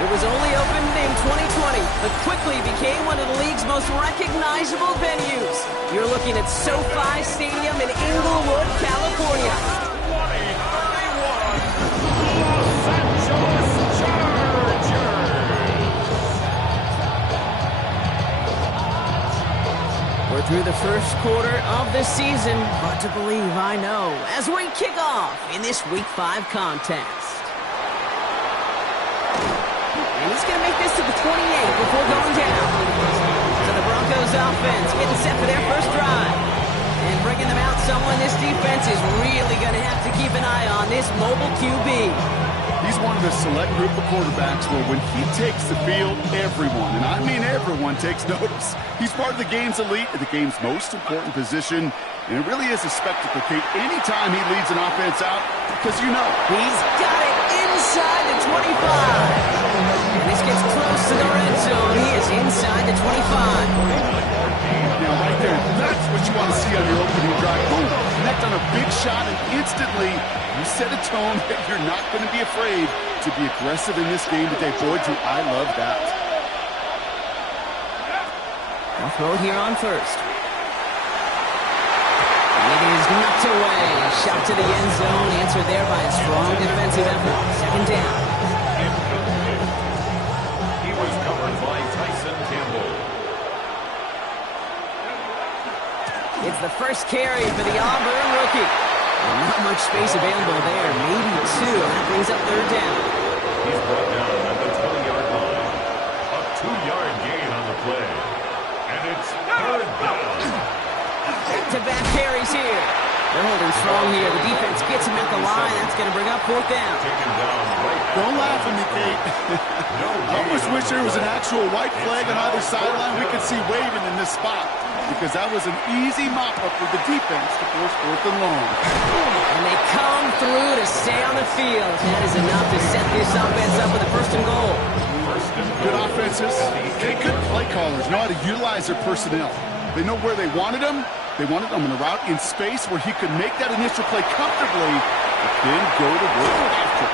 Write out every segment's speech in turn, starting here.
It was only opened in 2020, but quickly became one of the league's most recognizable venues. You're looking at SoFi Stadium in Inglewood, California. 2021 Los Angeles Chargers. We're through the first quarter of the season. Hard to believe, I know, as we kick off in this Week 5 contest. And he's going to make this to the 28 before going down. So the Broncos offense getting set for their first drive. And bringing them out someone this defense is really going to have to keep an eye on, this mobile QB. He's one of the select group of quarterbacks where when he takes the field, everyone, and I mean everyone, takes notice. He's part of the game's elite at the game's most important position, and it really is a spectacle, Kate, anytime he leads an offense out, because you know. He's got it inside the 25. And this gets close to the red zone. He is inside the 25. Now, right there, that's what you want to see on your opening drive. Boom, connect on a big shot, and instantly you set a tone that you're not going to be afraid to be aggressive in this game today. Boy, do I love that. They'll throw here on first. It is knocked away. Shot to the end zone. Answered there by a strong defensive effort. Second down. He was covered by Tyson Campbell. It's the first carry for the Auburn rookie. And not much space available there. Maybe two. That brings up third down. He's brought down at the 20-yard line. A 2-yard gain on the play. And it's third down. Back-to-back carries here. They're holding strong here. The defense gets him at the line. That's going to bring up fourth down. Don't laugh at me, Kate. I almost wish there was an actual white flag on either sideline we could see waving in this spot, because that was an easy mop-up for the defense to force fourth and long. And they come through to stay on the field. That is enough to set this offense up with a first and goal. Good offenses, good play callers know how to utilize their personnel. They know where they wanted them. They wanted them in a route in space where he could make that initial play comfortably, but then go to work after.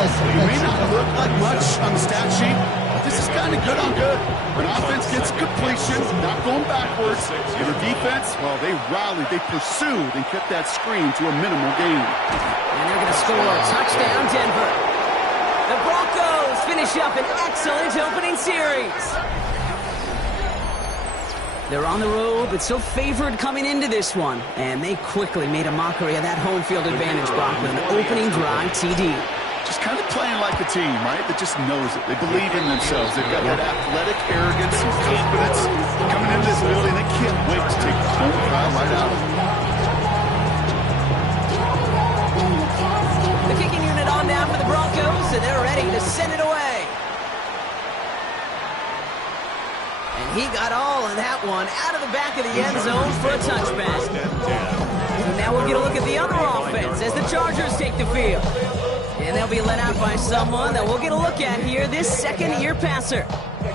It may not look like much on the stat sheet, but this is kind of good on good. When offense gets completion, not going backwards, and the defense, well, they rallied, they pursued, and kept that screen to a minimal gain. And they're going to score a touchdown, Denver. The Broncos finish up an excellent opening series. They're on the road, but still favored coming into this one. And they quickly made a mockery of that home field advantage, Brock, with an opening drive TD. Just kind of playing like a team, right? That just knows it. They believe in themselves. They've got that athletic arrogance and confidence coming into this building. They can't wait to take the home crowd right out of them. The kicking unit on now for the Broncos, and they're ready to send it away. And he got all of that one out of the back of the end zone for a touchback. And now we'll get a look at the other offense as the Chargers take the field. And they'll be let out by someone that we'll get a look at here, this second-year passer.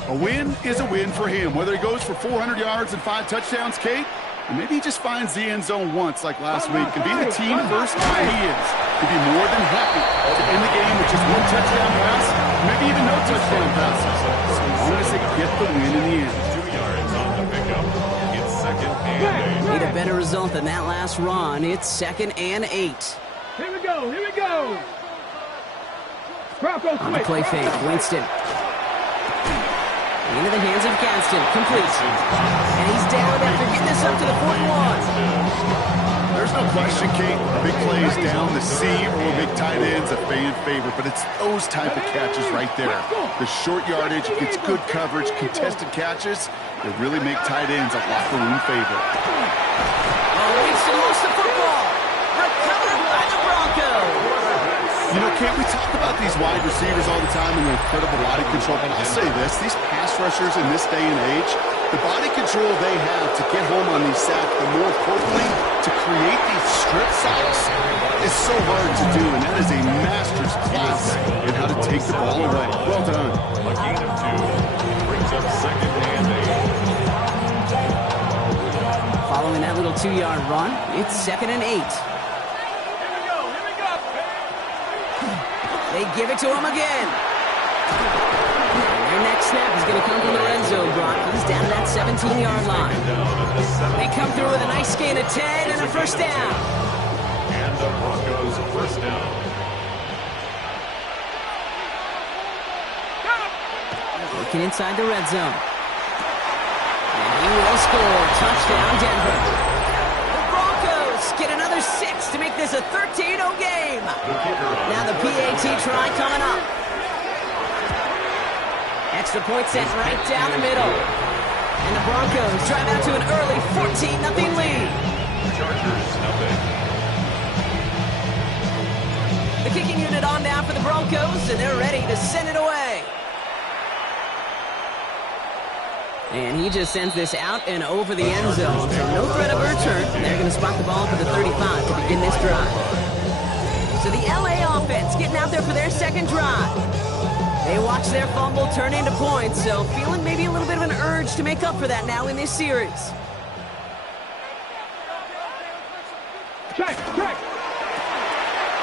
A win is a win for him, whether he goes for 400 yards and 5 touchdowns, Kate, or maybe he just finds the end zone once like last week. And being the team first time he is, he'd be more than happy to end the game with just 1 touchdown pass, maybe even no touchdown passes, as long as they get the win in the end. 2 yards on the pickup. It's second and 8. Need a better result than that last run. It's second and 8. Here we go, here we go. Broncos On the play fake, Winston. Into the hands of Gaston, complete. And he's down after getting this up to the 41. There's no question, Kate, big plays down the seam or big tight ends a fan favorite, but it's those type of catches right there. The short yardage, gets good coverage, contested catches that really make tight ends a locker room favorite. Oh, Winston lost the football. Recovered by the Broncos. You know, Kate, we talk about these wide receivers all the time and their incredible body control, but I'll say this, these pass rushers in this day and age, the body control they have to get home on these sacks, but more importantly, to create these strip sacks is so hard to do, and that is a master's class in how to take the ball away. Well done. A gain of 2 brings up second and 8. Following that little 2-yard run, it's second and 8. They give it to him again. And their next snap is going to come from the red zone, Broncos, down to that 17-yard line. They come through with a nice gain of 10 and a first down. And the Broncos first down. Looking inside the red zone. And he will score. Touchdown, Denver. The Broncos get another 6 to make this a 13-0 game. Now the PAT try coming up. Extra point sent right down the middle. And the Broncos drive out to an early 14-0 lead. Chargers, nothing. The kicking unit on now for the Broncos, and they're ready to send it away. And he just sends this out and over the end zone. So no threat of a return. They're going to spot the ball for the 35 to begin this drive. So the LA offense getting out there for their second drive. They watch their fumble turn into points, so feeling maybe a little bit of an urge to make up for that now in this series. Check.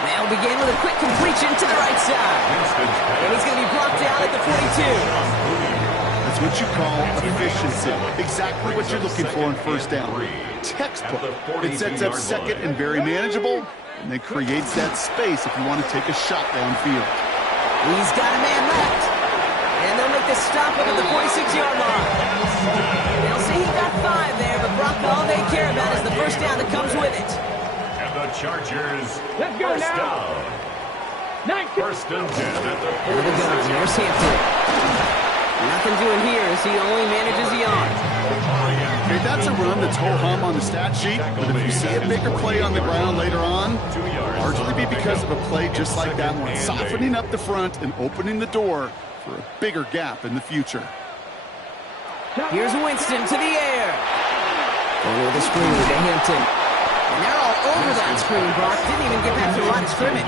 They'll begin with a quick completion to the right side. And he's going to be brought down at the 42. That's what you call efficiency. Exactly what you're looking for in first down. Textbook. It sets up second and very manageable, and then creates that space if you want to take a shot downfield. He's got a man left. And they'll make the stop up at the 46-yard line. They'll say he got 5 there, but Brock, all they care about is the first down that comes with it. And the Chargers Let's go first now. down. First and 10 at the There we go. There's Hampton. Nothing doing here as he only manages a yard. Okay, that's a run that's ho-hum on the stat sheet, but if you see a bigger play on the ground later on, largely be because of a play just like that one, softening up the front and opening the door for a bigger gap in the future. Here's Winston to the air. Over the screen to Hampton. And they're all over that screen, Brock. Didn't even get back to the line of scrimmage.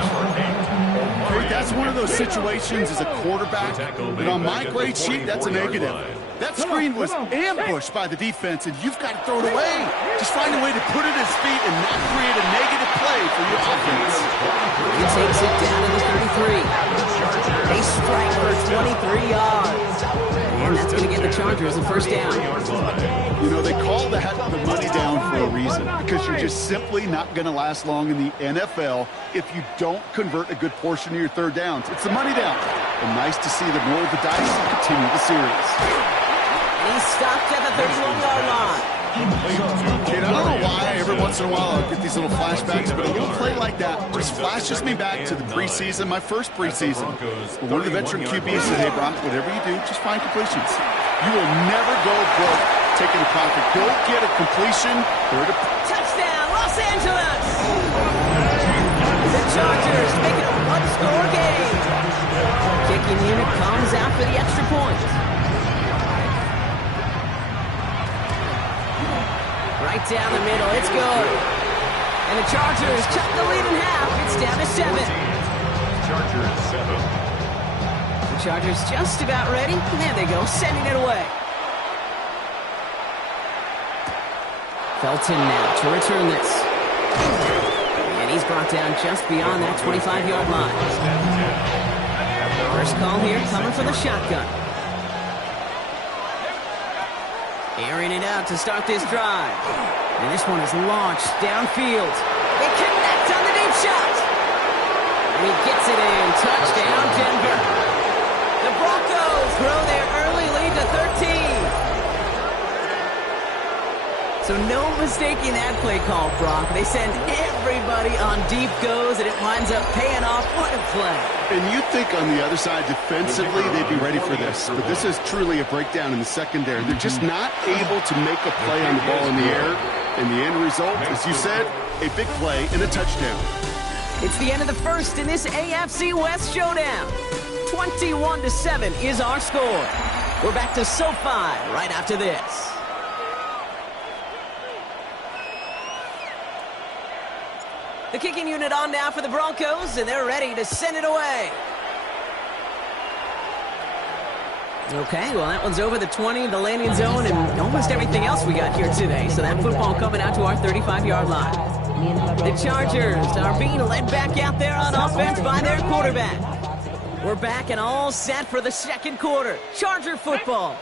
Okay, that's one of those situations as a quarterback, but on my grade sheet, that's a negative. That screen was ambushed by the defense, and you've got to throw it away. Just find a way to put it at his feet and not create a negative play for your offense. He takes it down to the 33. They strike for 23 yards. And that's going to give the Chargers a first down. You know, they call that the money down for a reason, because you're just simply not going to last long in the NFL if you don't convert a good portion of your third downs. It's the money down. And nice to see the roll of the dice continue the series. He's stopped at the 31-yard line. Kid, I don't know why every once in a while I'll get these little flashbacks, but a little play like that just flashes me back to the preseason, my first preseason. One of the veteran QBs said, hey, Brock, whatever you do, just find completions. You will never go broke taking a profit. Go get a completion. Touchdown, Los Angeles! The Chargers make it a one-score game. Kicking unit comes out for the extra point. Right down the middle, it's good. And the Chargers cut the lead in half. It's down to 7. Chargers 7. The Chargers just about ready. And there they go, sending it away. Felton now to return this. And he's brought down just beyond that 25-yard line. First call here coming from the shotgun. Airing it out to start this drive. And this one is launched downfield. They connect on the deep shot. And he gets it in. Touchdown, Denver. The Broncos grow their early lead to 13. So no mistaking that play call, Brock. They send everybody on deep goes, and it winds up paying off. What a play. And you'd think on the other side, defensively, they'd be ready for this. But this is truly a breakdown in the secondary. They're just not able to make a play on the ball in the air. And the end result, as you said, a big play and a touchdown. It's the end of the first in this AFC West showdown. 21-7 is our score. We're back to SoFi right after this. The kicking unit on now for the Broncos, and they're ready to send it away. Okay, well, that one's over the 20, the landing zone, and almost everything else we got here today. So that football coming out to our 35-yard line. The Chargers are being led back out there on offense by their quarterback. We're back and all set for the second quarter. Charger football.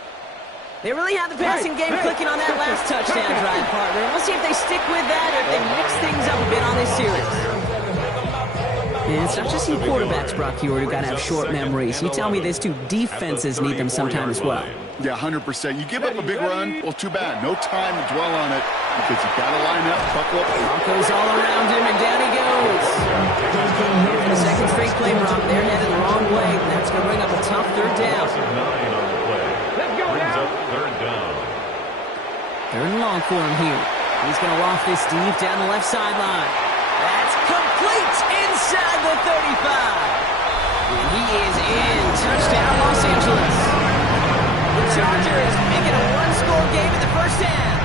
They really had the passing game clicking on that last touchdown drive, partner. We'll see if they stick with that or if they mix things up a bit on this series. And it's not just you quarterbacks, Brock Hewitt, who got to have short memories. You tell me this too, defenses need them sometime as well. Yeah, 100%. You give up a big run, well, too bad. No time to dwell on it because you've got to line up, buckle up. Broncos all around him, and down he goes. And the second straight play, Brock. They're headed the wrong way. That's going to bring up a tough third down. 9 on the play. Brings up third down. Third and long for him here. He's going to loft this deep down the left sideline. That's complete inside the 35. And he is in. Touchdown, Los Angeles. The Chargers make it a one-score game in the first half.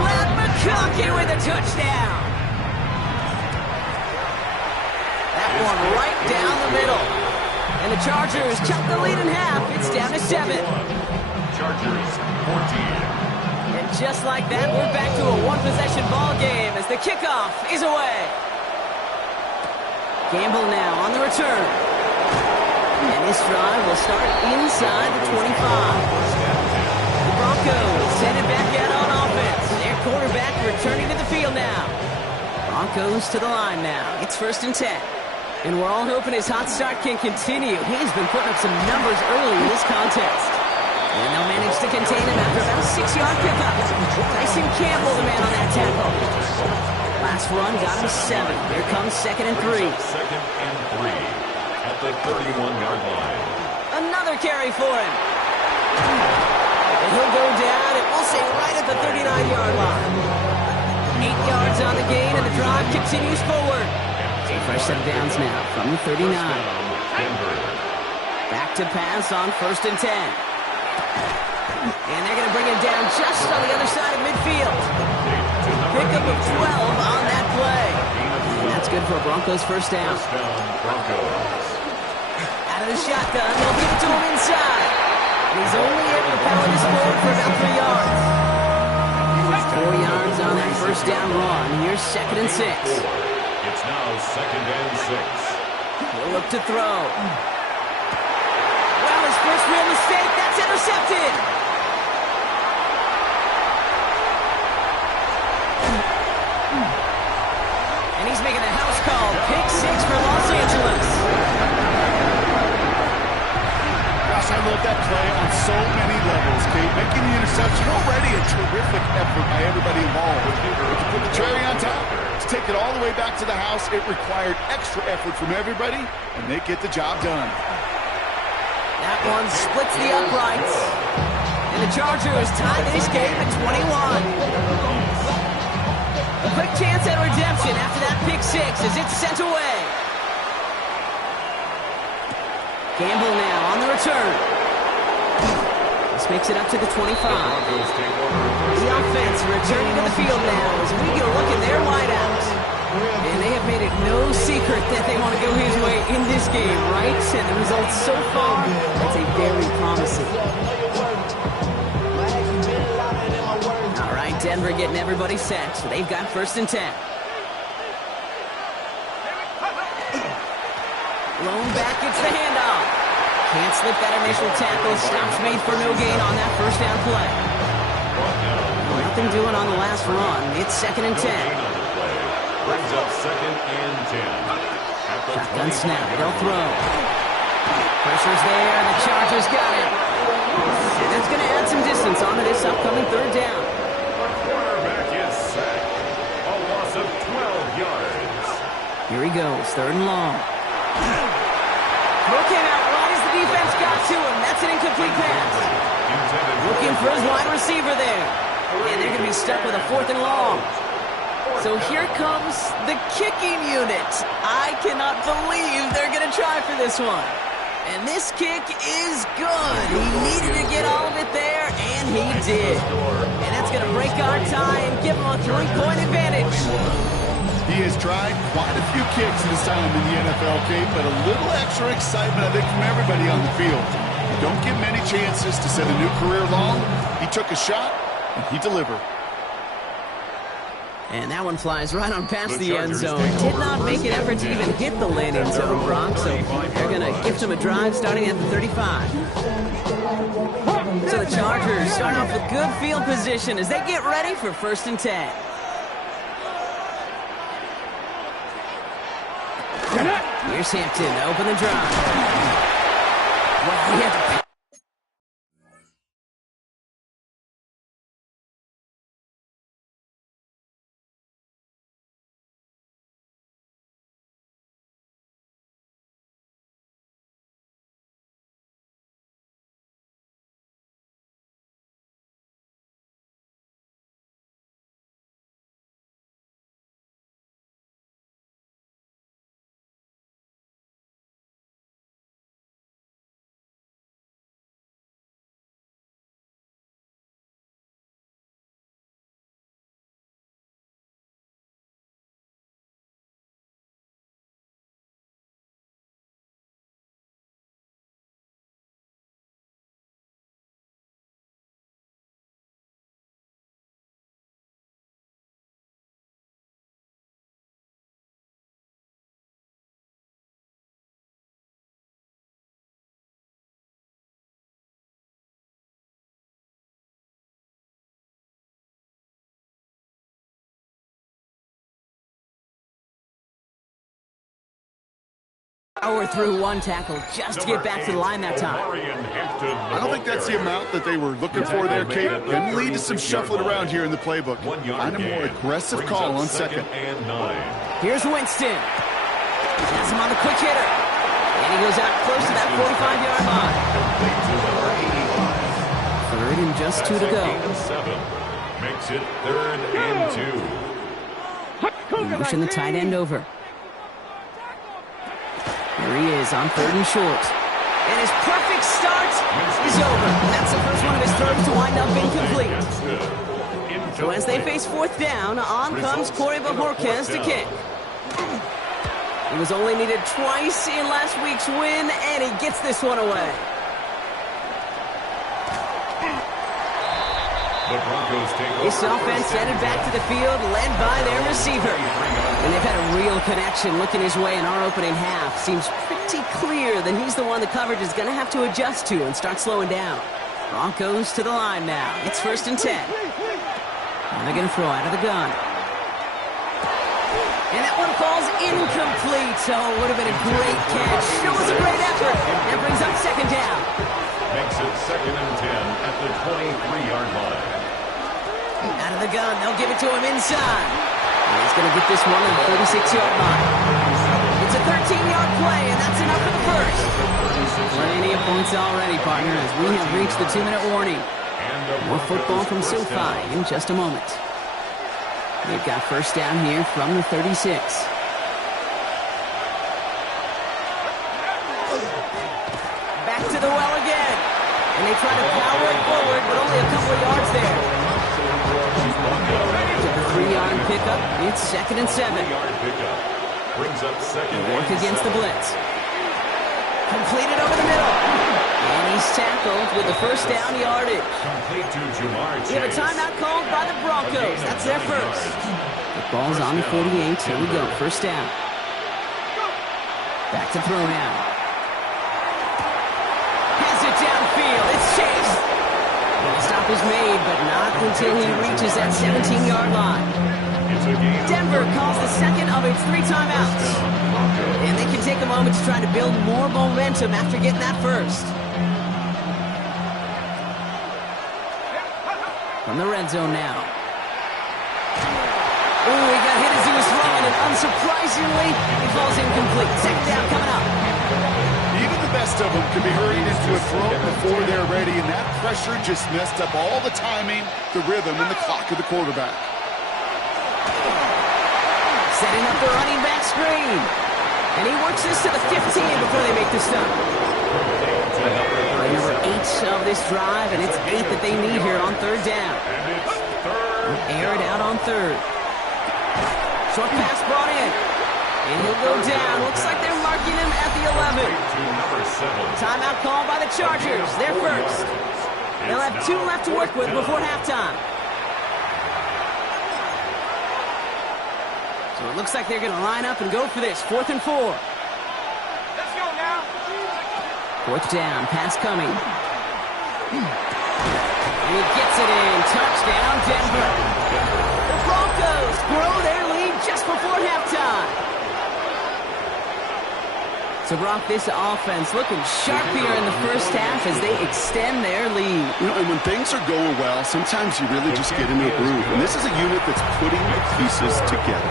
Matt McConkey with a touchdown. That one right down the middle. And the Chargers cut the lead in half. It's down to 7. Chargers 14. And just like that, we're back to a one-possession ball game as the kickoff is away. Gamble now on the return. And this drive will start inside the 25. The Broncos send it back out on offense. Their quarterback returning to the field now. Broncos to the line now. It's 1st and 10. And we're all hoping his hot start can continue. He's been putting up some numbers early in this contest. And they'll manage to contain him after about a 6-yard pickup. Tyson Campbell, the man on that tackle. Last run got him 7. Here comes 2nd and 3. 2nd and 3 at the 31-yard line. Another carry for him. And he'll go down, and we'll say right at the 39-yard line. 8 yards on the gain, and the drive continues forward. A fresh set of downs now from the 39. Back to pass on 1st and 10. And they're going to bring him down just on the other side of midfield. Pickup of 12 on that play. And that's good for a Broncos first down. Out of the shotgun, they'll give it to him inside. And he's only able to power this forward for about 3 yards. 4 yards on that first down run. Here's 2nd and 6. It's now 2nd and 6. He'll look to throw. Well, his first real mistake, that's intercepted. And he's making a house call. Pick 6 for Los Angeles. Gosh, I love that play on so many levels, Kate. Making the interception already a terrific effort by everybody involved. But to put the cherry on top, to take it all the way back to the house, it required extra effort from everybody, and they get the job done. That one splits the uprights. And the Chargers tie this game at 21. A quick chance at redemption after that pick 6 as it's sent away. Gamble now on the return. This makes it up to the 25. The offense returning to the field now as we get a look at their wideouts. And they have made it no secret that they want to go his way in this game, right? And the results so far, that's a very promising. All right, Denver getting everybody set. So they've got 1st and 10. Lone back gets the handoff. Can't slip that initial tackle. Stops made for no gain on that first down play. Nothing doing on the last run. It's 2nd and 10. Brings up 2nd and 10. Shotgun snap. They'll throw. Pressure's there. The Chargers got it. And that's going to add some distance onto this upcoming third down. Quarterback is sacked. A loss of 12 yards. Here he goes. 3rd and long. Throw came out right as the defense got to him. That's an incomplete pass. Looking for his wide receiver there. And they're going to be stuck with a 4th and long. So here comes the kicking unit. I cannot believe they're going to try for this one. And this kick is good. He needed to get all of it there, and he did. And that's going to break our tie and give him a 3-point advantage. He has tried quite a few kicks in his time in the NFL, Kate, but a little extra excitement, I think, from everybody on the field. You don't get many chances to set a new career long. He took a shot, and he delivered. And that one flies right on past the end zone. Did not make an effort to even hit the landing zone, Broncos. So they're going to gift him a drive starting at the 35. So the Chargers start off with good field position as they get ready for 1st and 10. Here's Hampton to open the drive. Well, he had to... Power through one tackle just to get back to the line that time. I don't think that's the amount that they were looking for there, Kate. Can lead to some shuffling around here in the playbook. Find a more aggressive call on 2nd. Here's Winston. Has him on the quick hitter. And he goes out close to that 45-yard line. 3rd and just 2 to go. Makes it 3rd and 2. Pushing the tight end over. Here he is on 3rd and short. And his perfect start is over. That's the first one of his throws to wind up incomplete. So as they face 4th down, on comes Corey Bajorquez to kick. He was only needed twice in last week's win, and he gets this one away. This offense headed back to the field, led by their receiver. And they've had a real connection looking his way in our opening half. Seems pretty clear that he's the one the coverage is going to have to adjust to and start slowing down. Broncos to the line now. It's 1st and 10. And they're going to throw out of the gun. And that one falls incomplete. So it would have been a great catch. It was a great effort. That brings up 2nd down. Makes it 2nd and 10 at the 23-yard line. Out of the gun, they'll give it to him inside. And he's going to get this one on the 36-yard line. It's a 13-yard play, and that's enough for the first. Plenty of points already, partner, as we have reached the 2-minute warning. More football from SoFi in just a moment. They've got 1st down here from the 36. Back to the well again. And they try to power it forward, but only a couple of yards there. To the 3-yard pickup, it's 2nd and 7. They work against the blitz. Completed over the middle. And he's tackled with the 1st down yardage. We have a timeout called by the Broncos. That's their first. The ball's on the 48. Here we go. 1st down. Back to throw now. Has it downfield. It's chased. The stop is made, but not until he reaches that 17-yard line. Denver calls the 2nd of its 3 timeouts. And they can take a moment to try to build more momentum after getting that first. From the red zone now. Ooh, he got hit as he was throwing, and unsurprisingly, he falls incomplete. 2nd down coming up. Even the best of them can be hurried into a throw before they're ready, and that pressure just messed up all the timing, the rhythm, and the clock of the quarterback. Setting up the running back screen. And he works this to the 15 before they make the stop. Number 8 of this drive, and it's 8 that they need here on 3rd down. Air it out on 3rd. Short pass brought in. And he'll go down. Looks like they're marking him at the 11. Timeout called by the Chargers. They're first. They'll have 2 left to work with before halftime. So it looks like they're going to line up and go for this. 4th and 4. Let's go now. 4th down. Pass coming. And he gets it in. Touchdown, Denver. The Broncos grow their lead just before halftime. So, Brock, this offense looking sharp here in the first half as they extend their lead. You know, and when things are going well, sometimes you really just get into a groove. And this is a unit that's putting the pieces together.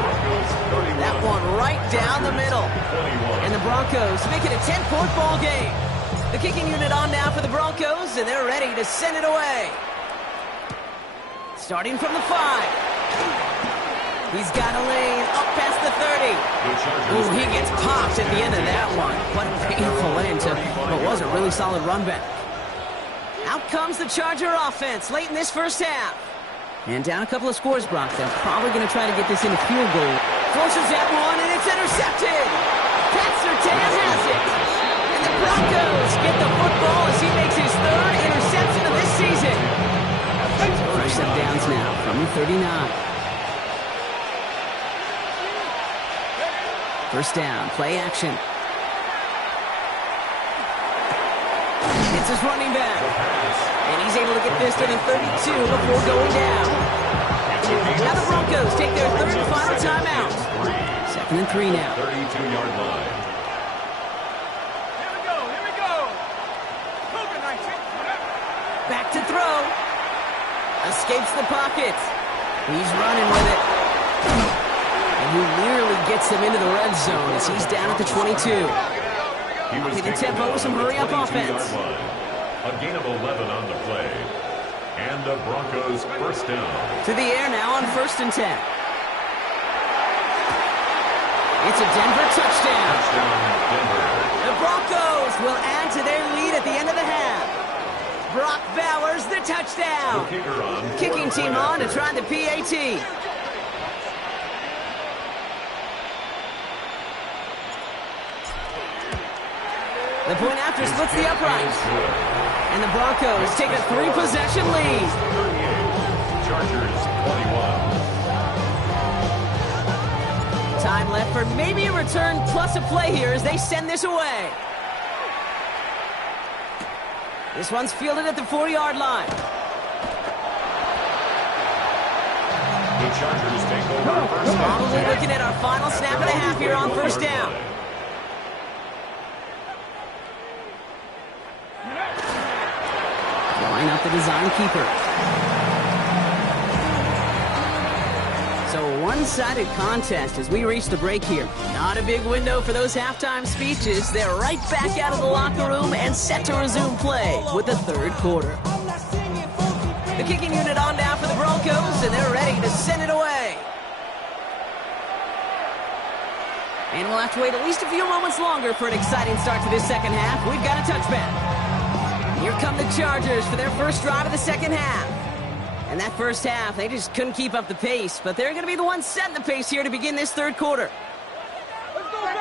That one right down the middle. And the Broncos make it a 10-point ball game. The kicking unit on now for the Broncos, and they're ready to send it away. Starting from the 5. He's got a lane up past the 30. Ooh, he gets popped at the end of that one. What a painful end to what was a really solid run back. Out comes the Charger offense late in this first half. And down a couple of scores, Brock. They're probably going to try to get this in a field goal. Forces that one, and it's intercepted. Pat Surtain has it. And the Broncos get the football as he makes his 3rd interception of this season. Fresh up downs now from the 39. First down, play action. It's his running back. And he's able to get this to the 32 before going down. Now the Broncos take their 3rd and final timeout. 2nd and 3 now. 32-yard line. Here we go. Here we go. Cougar 19. Back to throw. Escapes the pocket. He's running with it. And he nearly gets them into the red zone as he's down at the 22. Hitting tempo with some hurry-up offense. A gain of 11 on the play. And the Broncos first down. To the air now on 1st and 10. It's a Denver touchdown. Denver. The Broncos will add to their lead at the end of the half. Brock Bowers, the touchdown. The kicker on. Kicking team on to try the PAT. The point after splits the uprights. And the Broncos take a 3-possession lead. Chargers 21. Time left for maybe a return plus a play here as they send this away. This one's fielded at the 4-yard line. The Chargers take over first down. Probably looking at our final snap and a half here on first down. Line up the design keeper. So a one-sided contest as we reach the break here. Not a big window for those halftime speeches. They're right back out of the locker room and set to resume play with the 3rd quarter. The kicking unit on now for the Broncos, and they're ready to send it away. And we'll have to wait at least a few moments longer for an exciting start to this second half. We've got a touchback. Here come the Chargers for their first drive of the second half. And that first half, they just couldn't keep up the pace, but they're going to be the ones setting the pace here to begin this 3rd quarter. Let's go. Back.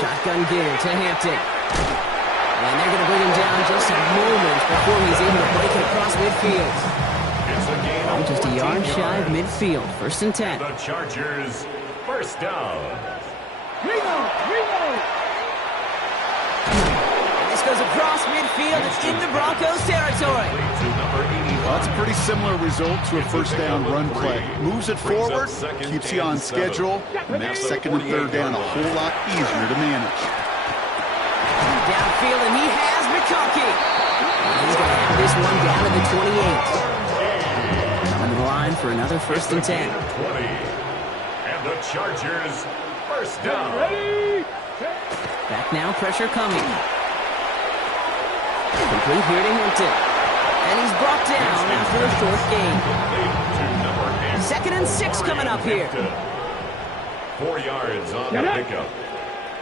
Shotgun give to Hampton. And they're going to bring him down just a moment before he's able to break it across midfield. It's a gain of Just a 14 yard shy of yards. midfield. 1st and 10. The Chargers first down. This goes across midfield. It's into Broncos territory. Well, that's a pretty similar result to a first down run play. Moves it forward, keeps you on schedule, and now 2nd and 3rd down a whole lot easier to manage. Downfield, and he has McConkey. He's going to have this one down to the 28. Coming to the line for another 1st and 10. 20. And the Chargers first down. Back now, pressure coming. Complete here to Hampton. And he's brought down after a short gain. 2nd and 6 coming up here. 4 yards on the pickup.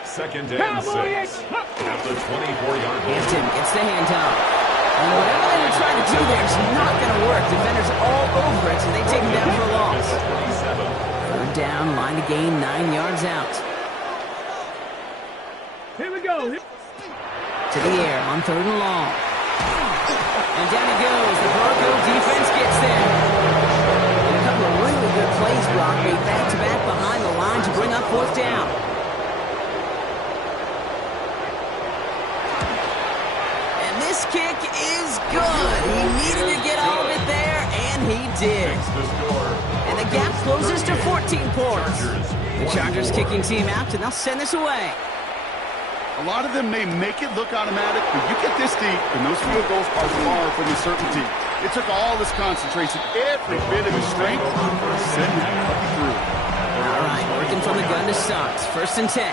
2nd and 6 at the 24-yard line. Hampton gets the handoff. And whatever they were trying to do there is not going to work. Defenders all over it, so they take him down for a loss. 3rd down, line to gain 9 yards out. Here we go. To the air on 3rd and long. And down he goes. The Bronco defense gets there. And a couple of really good plays, Brock, made back-to-back behind the line to bring up fourth down. And this kick is good. He needed to get all of it there, and he did. And the gap closes to 14 points. The Chargers kicking team out, and they'll send this away. A lot of them may make it look automatic, but you get this deep, and those field goals are far from a certainty. It took all this concentration, every bit of his strength, sending that puppy through. All right, working from the gun to start. First and 10.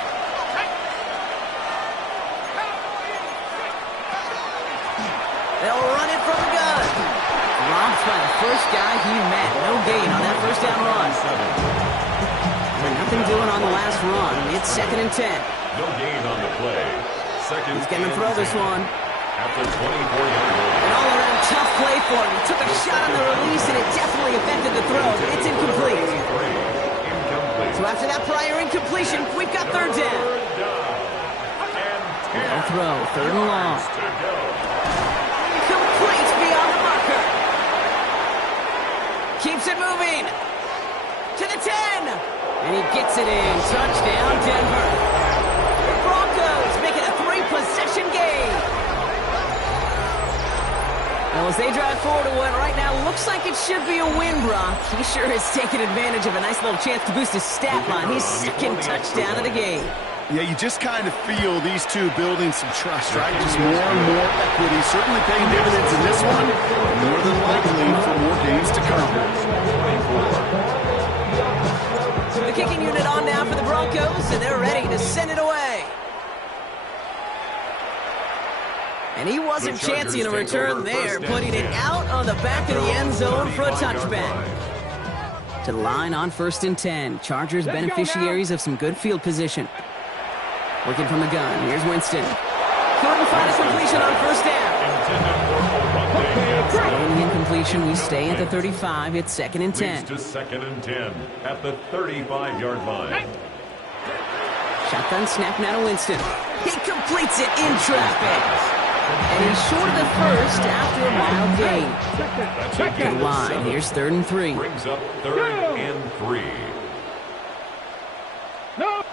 They'll run it from the gun. Robbed by the first guy he met. No gain on that first down run. Nothing doing on the last run. It's second and 10. No gain on the play. Second. He's going to throw this one. At the 24-yard line. An all-around tough play for him. He took a shot on the release, and it definitely affected the throw. It's incomplete. So after that prior incompletion, we've got third down. No throw. Third and long. Complete beyond the marker. Keeps it moving. To the 10. And he gets it in. Touchdown, Denver. The Broncos make it a 3-possession game. Well, as they drive forward to what right now looks like it should be a win, Brock, he sure has taken advantage of a nice little chance to boost his stat line. His second touchdown of the game. Yeah, you just kind of feel these two building some trust, right? Just more and more equity. Certainly paying dividends in this one. More than likely for more games to come. The kicking unit on now for the Broncos, and they're ready to send it away. And he wasn't chancing a return there, putting it out on the back of the end zone for a touchback. To the line on first and 10. Chargers beneficiaries of some good field position. Working from the gun. Here's Winston. Couldn't find a completion on first down. And the incompletion, we stay at the 35. It's second and 10. To second and 10 at the 35-yard line. Shotgun snap now to Winston. He completes it in traffic. And he's short of the first after a mild gain. Good line. Here's third and 3. Brings up third and 3. No.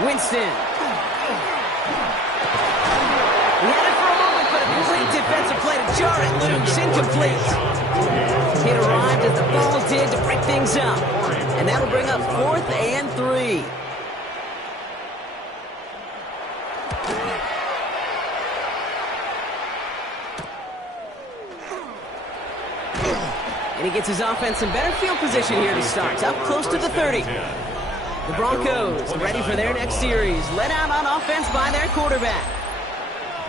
Winston. He had it for a moment, but a great defensive play to jar it loose. Incomplete. It arrived as the ball did to break things up. And that'll bring up fourth and 3. And he gets his offense in better field position here to start. Up close to the 30. The Broncos ready for their next series. Led out on offense by their quarterback.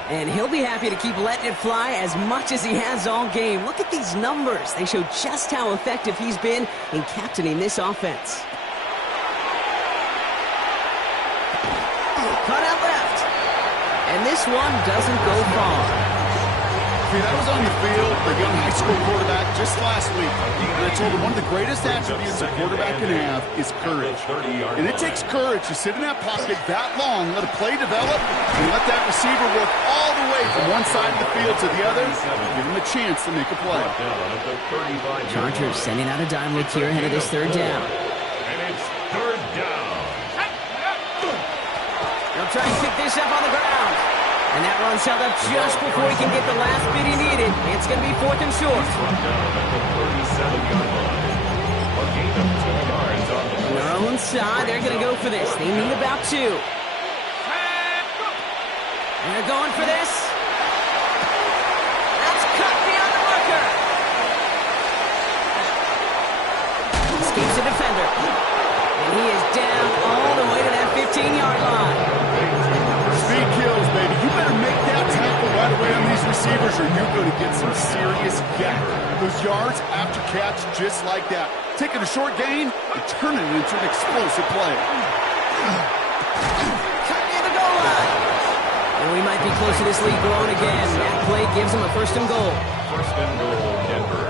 And he'll be happy to keep letting it fly as much as he has all game. Look at these numbers. They show just how effective he's been in captaining this offense. Cut out left. And this one doesn't go far. That was on the field, the young high school quarterback, just last week. And I told him one of the greatest attributes a quarterback can have is courage. And it takes courage to sit in that pocket that long, let a play develop, and let that receiver work all the way from one side of the field to the other, give him a chance to make a play. Chargers sending out a dime look here ahead of this third down. And it's third down. They'll try and pick this up on the ground. And that run's held up just before he can get the last bit he needed. It's going to be fourth and short. On their own side, they're going to go for this. They need about 2. And they're going for this. That's cut beyond the marker. Escapes the defender. And he is down all the way to that 15-yard line. Speed kills, baby. You better make that tackle right away on these receivers or you're going to get some serious gap. Those yards after catch just like that. Taking a short gain and turning it into an explosive play. Cut near the goal line. And we might be close to this lead growing again. That play gives him a first and goal. First and goal, Denver.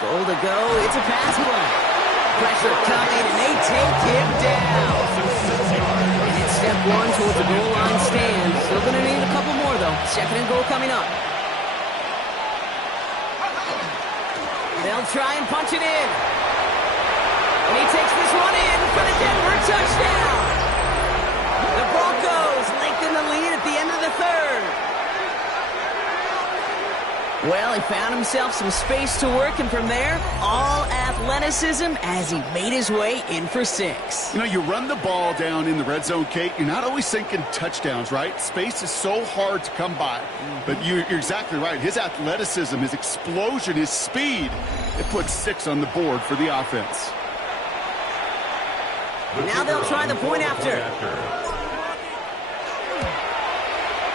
Goal to go. It's a pass play. Pressure coming, and they take him down. And it's step one towards the goal line stand. Still going to need a couple more, though. Second and goal coming up. They'll try and punch it in. And he takes this one in for the Denver touchdown. The Broncos lengthen the lead at the end of the third. Well, he found himself some space to work, and from there, all athleticism as he made his way in for 6. You know, you run the ball down in the red zone, Kate, you're not always thinking touchdowns, right? Space is so hard to come by. But you're exactly right. His athleticism, his explosion, his speed, it puts 6 on the board for the offense. Now they'll try the point after.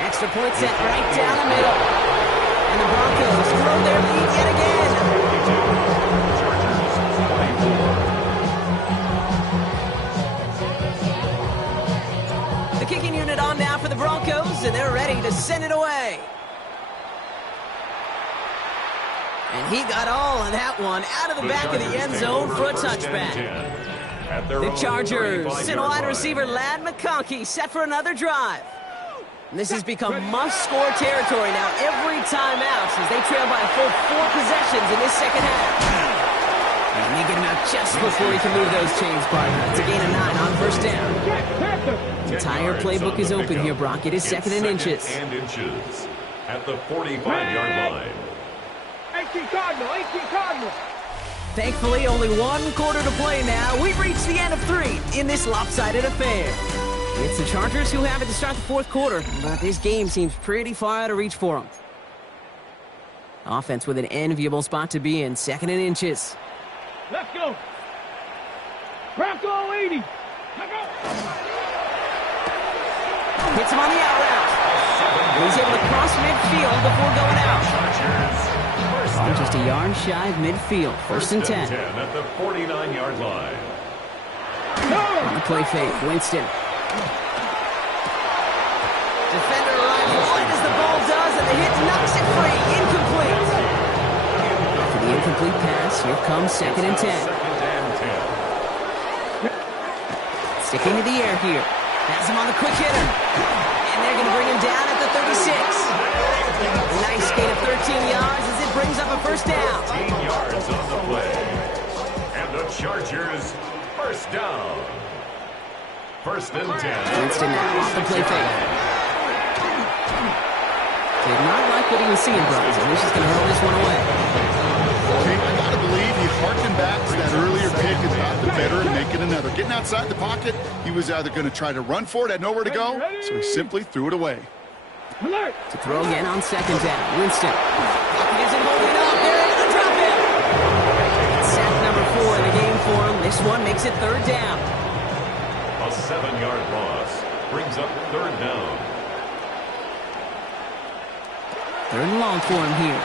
Extra point sent right down the middle. And the Broncos throw their lead yet again. The kicking unit on now for the Broncos, and they're ready to send it away. And he got all of that one out of the back of the end zone for a touchback. The Chargers send wide receiver Ladd McConkey set for another drive. And this has become must-score territory now every time out as they trail by a full 4 possessions in this second half. And they get him out just before he can move those chains, partner. It's a gain of 9 on first down. The entire playbook is open here, Brock. It is second and inches. At the 45-yard line. 18 Cardinal. Thankfully, only 1 quarter to play now. We've reached the end of 3 in this lopsided affair. It's the Chargers who have it to start the fourth quarter, but this game seems pretty far out of reach for them. Offense with an enviable spot to be in, second and inches. Let's go. Bronco 80. Hits him on the out route. And he's able to cross midfield before going out. Just a yard shy of midfield, first and 10. At the 49-yard line. On the play fake, Winston. Defender arrives wide as the ball does, and the hit knocks it free. Incomplete. After the incomplete pass, here comes second and 10. Sticking to the air here. Has him on the quick hitter. And they're going to bring him down at the 36. Nice gain of 13 yards as it brings up a first down. 13 yards on the play. And the Chargers first down. First and 10. Winston now off the play fake. Did not like what he was seeing, Broncos. And he's just going to hurl this one away. Okay, I got to believe he harkened back to that earlier pick and thought the better and make it another. Getting outside the pocket, he was either going to try to run for it, had nowhere to go, so he simply threw it away. To throw again on second down. Winston. Pocket isn't holding up. They're able to drop him. Sack number 4 in the game for him. This one makes it third down. A 7-yard loss brings up third down. Third and long for him here.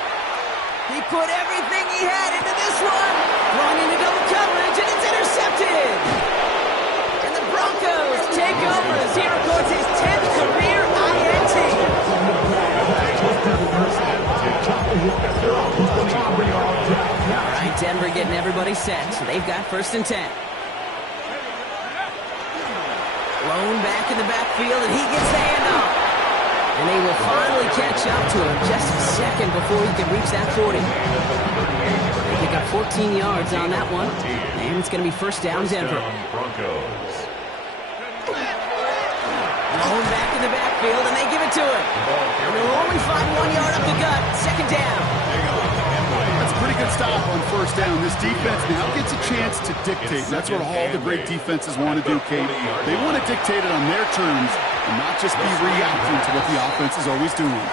He put everything he had into this one. Throwing into double coverage, and it's intercepted. And the Broncos take over as he records his 10th career INT. All right, Denver getting everybody set, so they've got first and 10. Thrown back in the backfield, and he gets the handoff. And they will finally catch up to him just a second before he can reach that 40. They pick up 14 yards on that one, and it's going to be first down Denver. Broncos. Thrown back in the backfield, and they give it to him. And they'll only find 1 yard up the gut, second down. That's a pretty good stop on first down. This defense now gets a chance to dictate. And that's what all the great defenses want to do, Kate. They want to dictate it on their terms and not just be reacting to what the offense is always doing.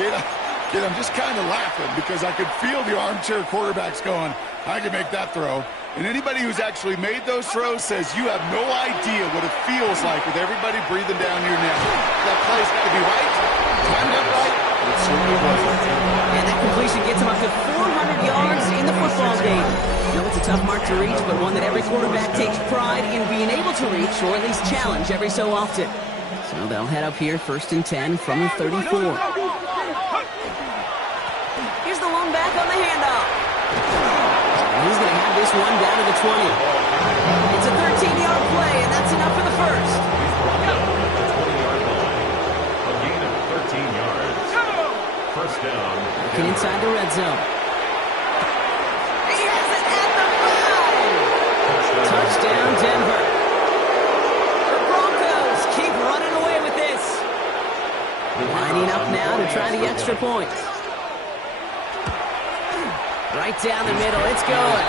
Kate, I'm just kind of laughing because I could feel the armchair quarterbacks going, I can make that throw. And anybody who's actually made those throws says you have no idea what it feels like with everybody breathing down your neck. That play's got to be right, timed up right, but it certainly wasn't. And that completion gets him up to 400 yards in the football game. You know, it's a tough mark to reach, but one that every quarterback takes pride in being able to reach, or at least challenge every so often. So they'll head up here, first and 10 from the 34. Here's the lone back on the handoff. And he's going to have this one down to the 20. It's a 13 looking inside the red zone. He has it at the 5! Touchdown, Denver. The Broncos keep running away with this. Lining up now to try the extra point. Right down the middle, it's good.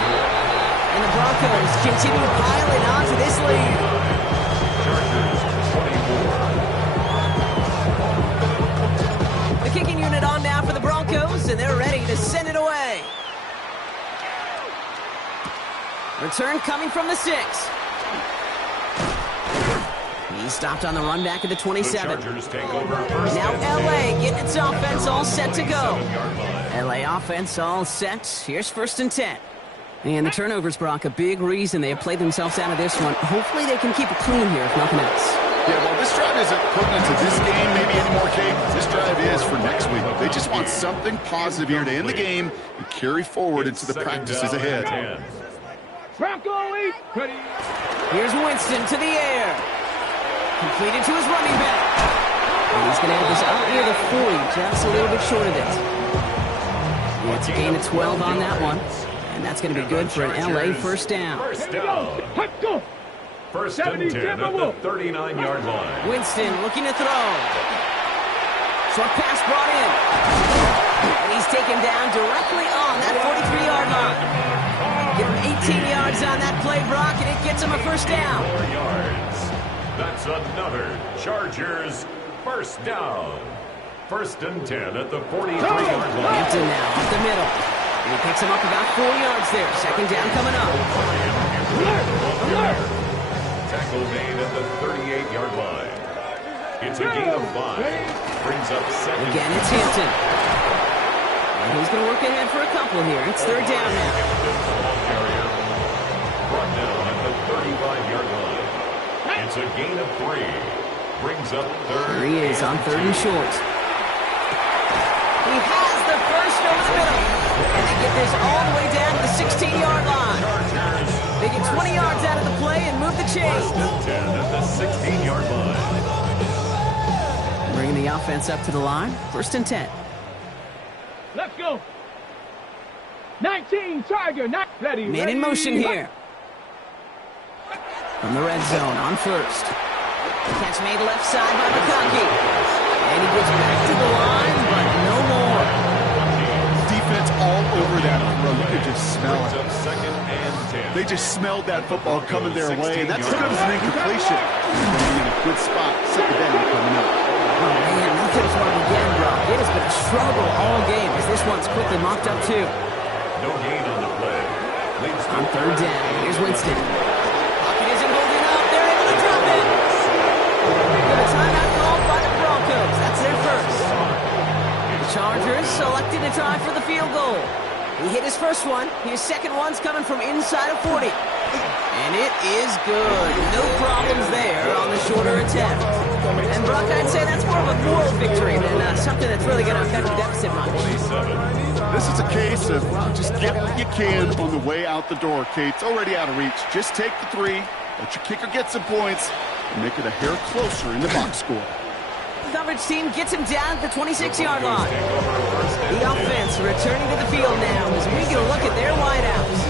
And the Broncos continue piling onto this lead. The kicking unit on now for the Broncos, and they're ready to send it away. Return coming from the 6. He stopped on the run back at the 27. Now LA getting its offense all set to go. LA offense all set. Here's 1st and 10. And the turnovers, Brock, a big reason they have played themselves out of this one. Hopefully they can keep it clean here, if nothing else. Yeah, well, this drive isn't pertinent to this game, maybe anymore, Kate. This drive is for next week. They just want something positive here to end the game and carry forward into the practices ahead. Here's Winston to the air. Completed to his running back. And he's going to have this out near the 40, just a little bit short of it. Yeah, it's a gain of 12 on that one. And that's going to be good for an LA first down. First down. First and 10 at the 39-yard line. Winston looking to throw. Short pass brought in. And he's taken down directly on that 43-yard line. Give him 18 yards on that play, Brock, and it gets him a first down. 4 yards. That's another Chargers first down. First and 10 at the 43-yard line. Hampton now up the middle. And he picks him up about 4 yards there. Second down coming up. Tackle made at the 38-yard line. It's a gain of 5. Brings up second. Again, it's Hampton. And he's going to work ahead for a couple here. It's third down now. Brought down at the 35-yard line. It's a gain of 3. Brings up third. There he is on 3rd and short. He has the first over the middle. And they get this all the way down to the 16-yard line. They get 20 yards out of the play and move the chains. First and 10 at the 16-yard line. Bringing the offense up to the line. First and 10. Let's go. 19, Tiger, not ready. Man in motion here. From the red zone on first. Catch made left side by McConkey. And he gets back to the line, but no more. Defense all over that throw. You could just smell it. Second and 10. They just smelled that football coming their way, and that's as good as an incompletion. They're in a good spot. Second down coming up. Oh, man, nothing's wrong again, Brock. It has been a struggle all game as this one's quickly mopped up, too. No gain on the play. Leads to On third down, here's Winston. Pocket isn't holding up. They're able to drop it. With a timeout called by the Broncos. That's their first. The Chargers selected to try for the field goal. He hit his first one. His second one's coming from inside of 40. And it is good. No problems there on the shorter attempt. And Brock, I'd say that's more of a moral victory than something that's really going to affect the deficit much. This is a case of just get what you can on the way out the door, Kate. It's already out of reach. Just take the 3, let your kicker get some points, and make it a hair closer in the box score. Coverage team gets him down at the 26-yard line. The offense returning to the field now as we get a look at their wideouts.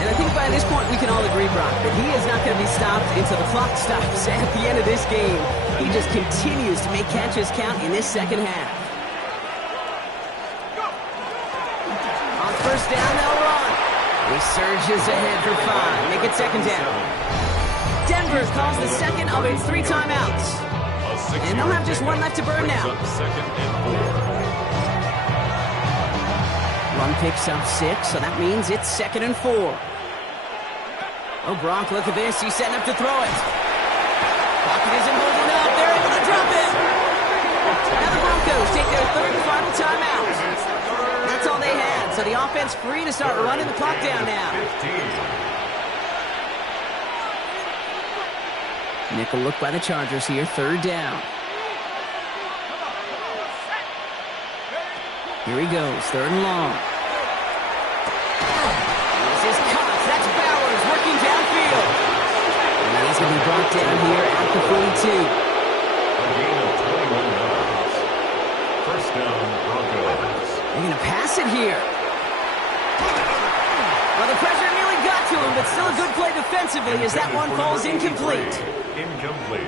And I think by this point we can all agree, Brock, that he is not going to be stopped until the clock stops at the end of this game. He just continues to make catches count in this second half. On first down, they'll run. He surges ahead for 5. Make it second down. Denver calls the second of its 3 timeouts. And they'll have just one left to burn now. Second and 4. Run picks up 6, so that means it's second and 4. Oh, Brock, look at this. He's setting up to throw it. Pocket isn't holding up. They're able to drop it. Now the Broncos take their 3rd and final timeout. That's all they had, so the offense free to start running the clock down now. 15. Nickel look by the Chargers here, 3rd down. Here he goes, 3rd and long. This is Cox, that's Bowers working downfield. And he's going to be brought down here at the 42. A gain of 21 yards. First down, Broncos. They're going to pass it here. Well, the pressure nearly got to him, but still a good play defensively as that one falls incomplete.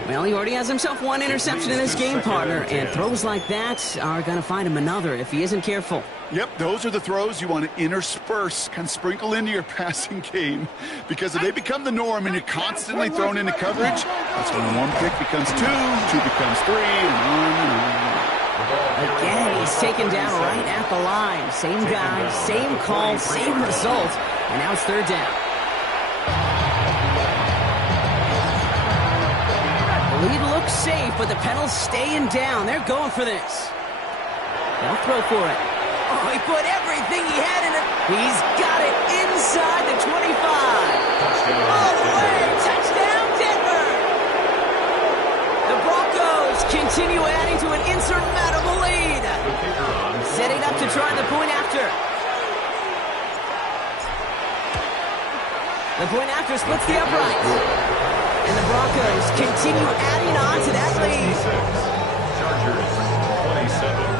Well, he already has himself one interception in this game, partner, and throws like that are going to find him another if he isn't careful. Yep, those are the throws you want to intersperse, kind of sprinkle into your passing game, because if they become the norm and you're constantly thrown into coverage, that's when one pick becomes two becomes three, and on. Again, he's taken down right at the line. Same guy, same call, same result, and now it's third down. The lead looks safe, but the Penals staying down. They're going for this. They'll throw for it. Oh, he put everything he had in it. He's got it inside the 25. All the way. Touchdown, Denver. The Broncos continue adding to an insurmountable lead. Setting up to try the point after. The point after splits the upright. And the Broncos continue adding on to that lead. Chargers 27.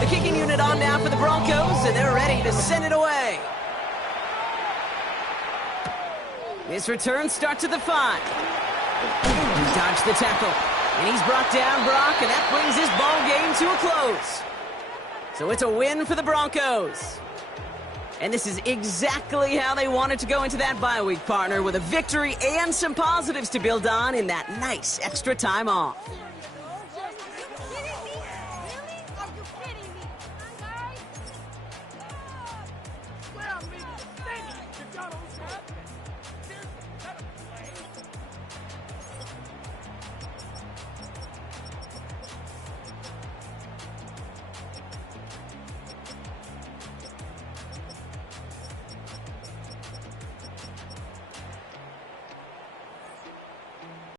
The kicking unit on now for the Broncos, and they're ready to send it away. This return starts at the 5. He dodged the tackle, and he's brought down Brock, and that brings this ball game to a close. So it's a win for the Broncos. And this is exactly how they wanted to go into that bye week, partner, with a victory and some positives to build on in that nice extra time off.